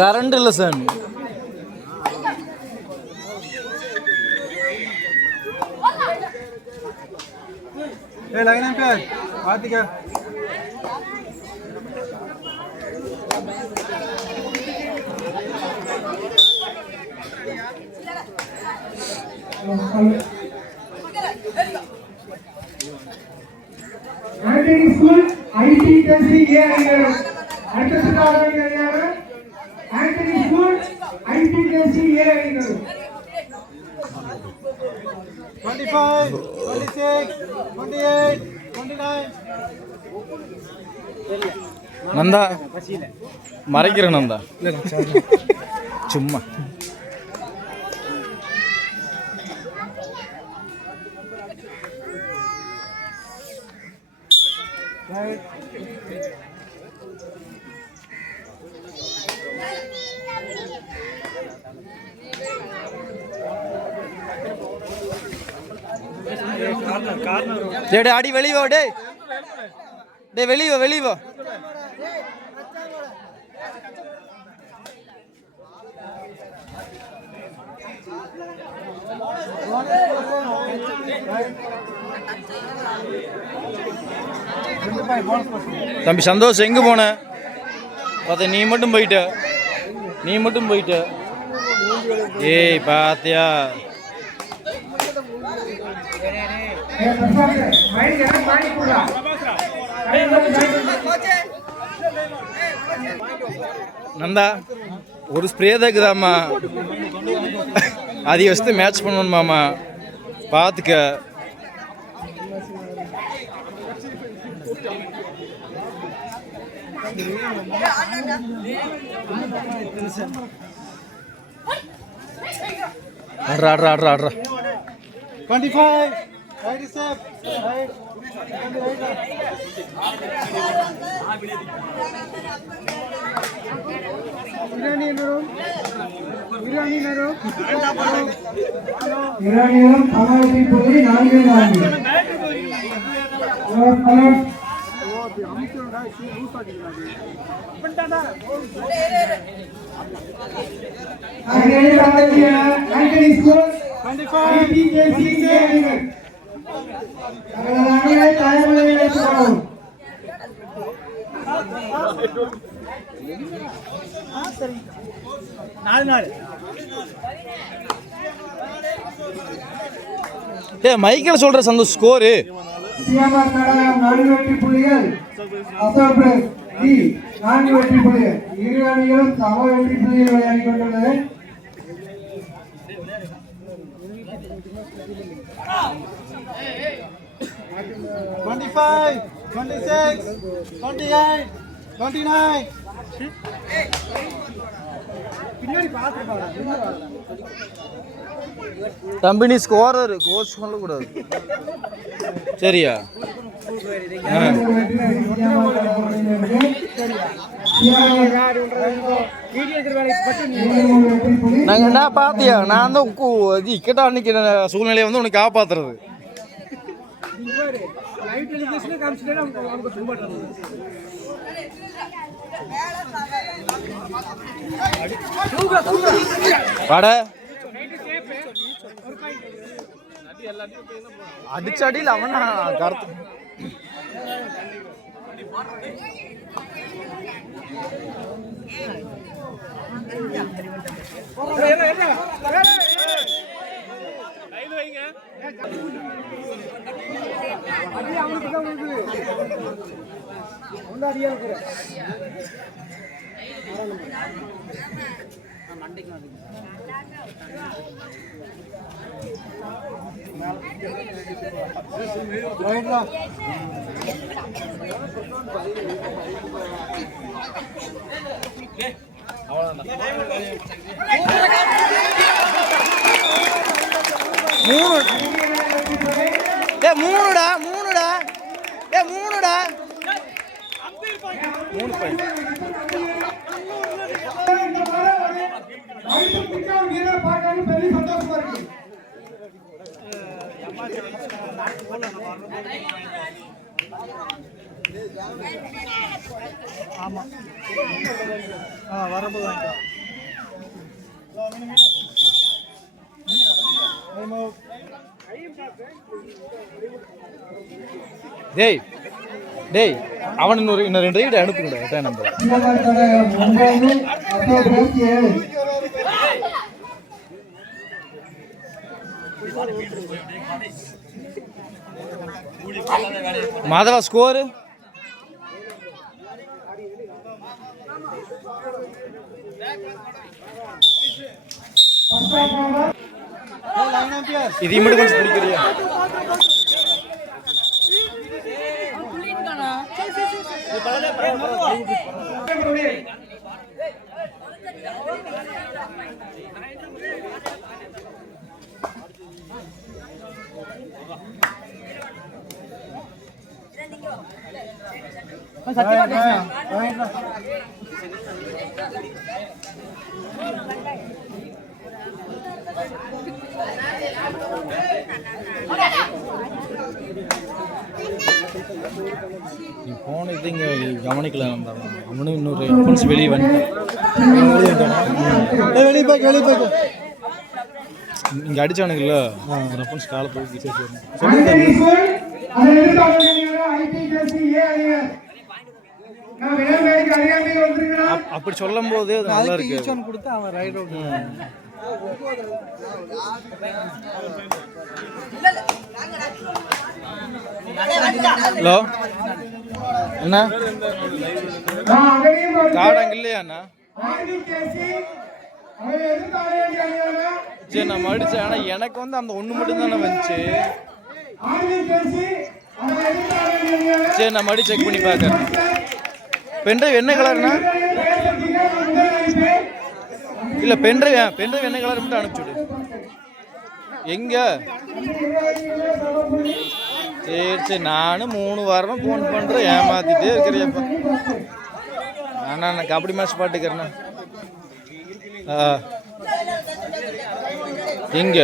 Current இல்லை சாமி. பார்த்துக்க Anthony School ITC A அடுத்த Anthony School ITC A 25, 26, 28, 29. Nanda மறைக்கிறேன் Nanda சும்மா. டே அடி வெளியவோ டே டே வெளியவோ தம்பி சந்தோஷ் எங்க போன பார்த்த? நீ மட்டும் போயிட்ட ஏய் பாத்தியா? நந்தா ஒரு ஸ்ப்ரே தாக்குதாம்மா, அதை வச்சு மேட்ச் பண்ணணுமாம்மா, பார்த்துக்க. ஆடுறா 25, 27, right. Iranian Amati Puri 4 Anthony School 25 ITC Michael சொல்ற சந்தோஷ் ஸ்கோரு. சிஎம்ஆர் நாடகம் 4 வெற்றி புள்ளிகள், அசோக் டி 4 வெற்றி புள்ளிகள். இரு அணிகளும் சம வெற்றி புள்ளிகள் விளையாடி கொண்டுள்ளது. Twenty-five, 26, 28, 29. தம்பி நீ ஸ்கோரர் கோச் சொல்லக்கூடாது சரியா? நாங்க என்ன பாத்தியா? நான் தான் இக்கட்டா அன்னைக்கு சூழ்நிலையை வந்து உனக்கு காப்பாத்துறது. வாட அடிச்சடியில் அவனா கருத்து மூணுடா ஆமா வரும்போது வாங்கிக்கோ. டேய் டேய் அவன் இன்னும் 2 ரைடு அனுப்புங்கடா. எட்டாம் நம்பர் சீமான் தடகம் 9 அசோக் 7. மாதவா ஸ்கோர் இதையும் மட்டும் கொஞ்சம் பிடிக்கிறியா? நீ போன இது இங்கே கவனிக்கல இருந்தாலும் அவனும் இன்னொரு அக்கௌண்ட்ஸ் வெளியே வந்துட்டான். வெளியே போய் இங்கே அடிச்சானுங்கல்ல ஒரு அக்கௌண்ட்ஸ் காலை போய் அப்படி சொல்லும் போது அது நல்லா இருக்கு. கொடுத்து அவன் ரைட் அவுட். ஹலோ என்ன காடாங்க இல்லையா அண்ணா? சரி நான் அடிச்சேன். ஆனால் எனக்கு வந்து அந்த ஒன்று மட்டும் தானே வந்துச்சு. சரி நான் மறுபடியும் செக் பண்ணி பார்க்கறேன். பென்ட்ரைவ் என்ன கலர்னா? இல்லை பென்ட்ரைவ் என்ன கலர் மட்டும் அனுப்பிச்சுடு. எங்க? சரி சரி நானும் 3 வாரமா ஃபோன் பண்ணுறேன், ஏமாத்திட்டே இருக்கிறேப்பா. நான் கபடி மேட்ச் பாட்டுக்கிறேண்ணா. எங்க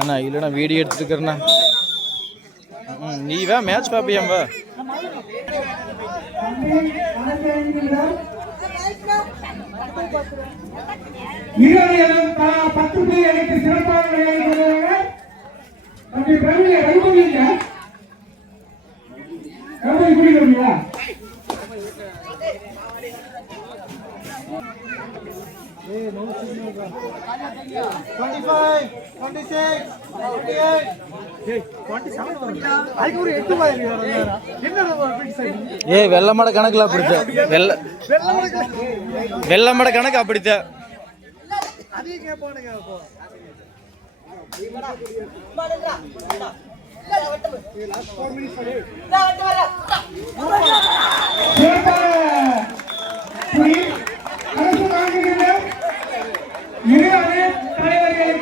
அண்ணா? இல்லைண்ணா வீடியோ எடுத்துருக்கிறேண்ணா. நீ வா மேட்ச் பார்ப்பியாம்பா. வெள்ளமட கணக்குல அப்படித்தான். வெள்ளமட கணக்கு அப்படித்தான்.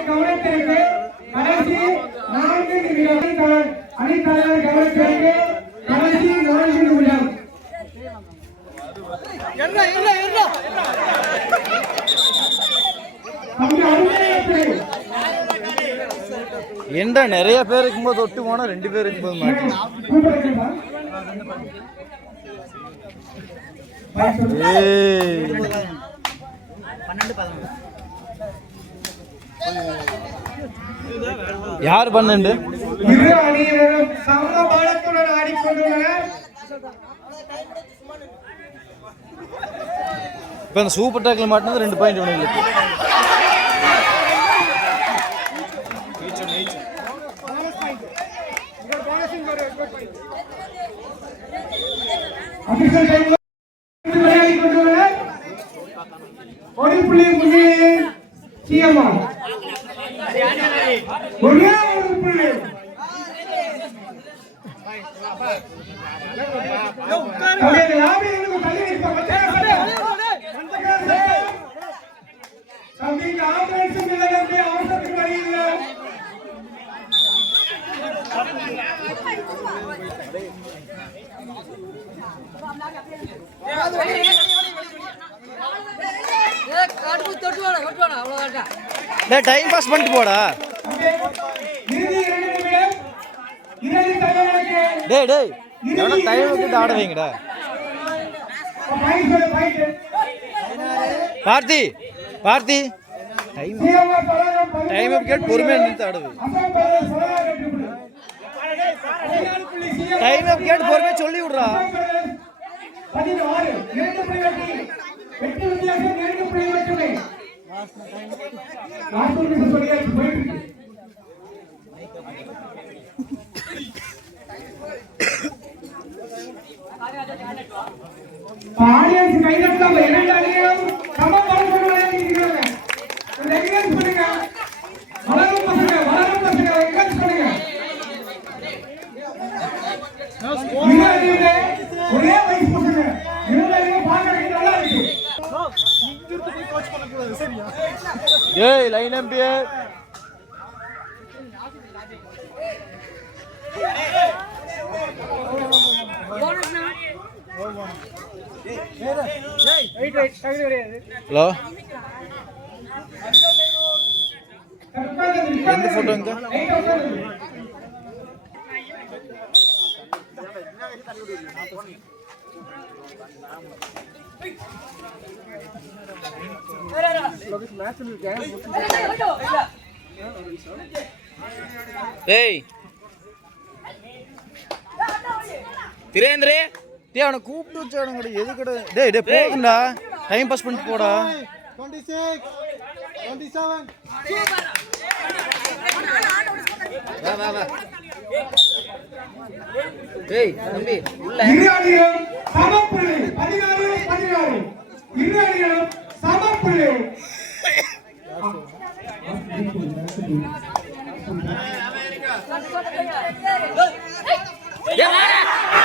கவனத்திற்கு கடைசி 4 நிமிடம் அணித்தலைவர் கவனத்திற்கு கடைசி 4 நிமிடம். ஏண்டா நிறைய பேர் இருக்கும்போது தொட்டு போனா 2 பேர் இருக்கும்போது மாட்டேன். யார் 12? இரு அணியினரும் சம பலத்துடன் ஆடிக்கொண்டுள்ளனர். இப்போ அந்த சூப்பர் டேக்கில் மாட்டினது 2 பாயிண்ட் இவனுங்களுக்கு. ஒரு புள்ளி முன்னிலையில் சீமான். ஒரே ஒரு புள்ளி. டைம் பாஸ் பண்ணிட்டு போடா. இறுதி 2 நிமிடம் இறுதி தகவலுக்கு டேய் எவனா டைம் விட்டு ஆட வைங்கடா. பார்த்தி டைம் கேட்டு பொறுமையா நின்று ஆடுது. டைம் கேட்டு பொறுமையா சொல்லி விடுறா. 16 2 புள்ளி வெற்றி வித்தியாசம் 2 புள்ளி மட்டுமே. லாஸ்ட் நிமிஷம் சொல்லியாச்சு போயிட்டு ஆடியன்ஸ் கைதட்டலாம். 2 அணிகளும் சம பலத்தோடு விளையாடிக்கிறாங்க. என்கரேஜ் பண்ணுங்க. வளரும் பசங்க என்கரேஜ் பண்ணுங்க. ஒரே வயசு பசங்க இருந்தாலும் பார்க்கறதுக்கு நல்லா இருக்கு. ஏய் லைன் எம்பியர் ஹலோ எந்த போட்டோ இங்க ஏய் திரேந்திரே டேய் அவனை கூப்பிட்டு வச்சானுங்கடா எதுக்குடா டேய் போகுதுடா டைம் பாஸ் பண்ணிட்டு போடா 26 27 வா டேய் தம்பி உள்ள இரு அணிகளும் சமப்புள்ளி 16 இரு அணிகளும் சமப்புள்ளி. ஏய்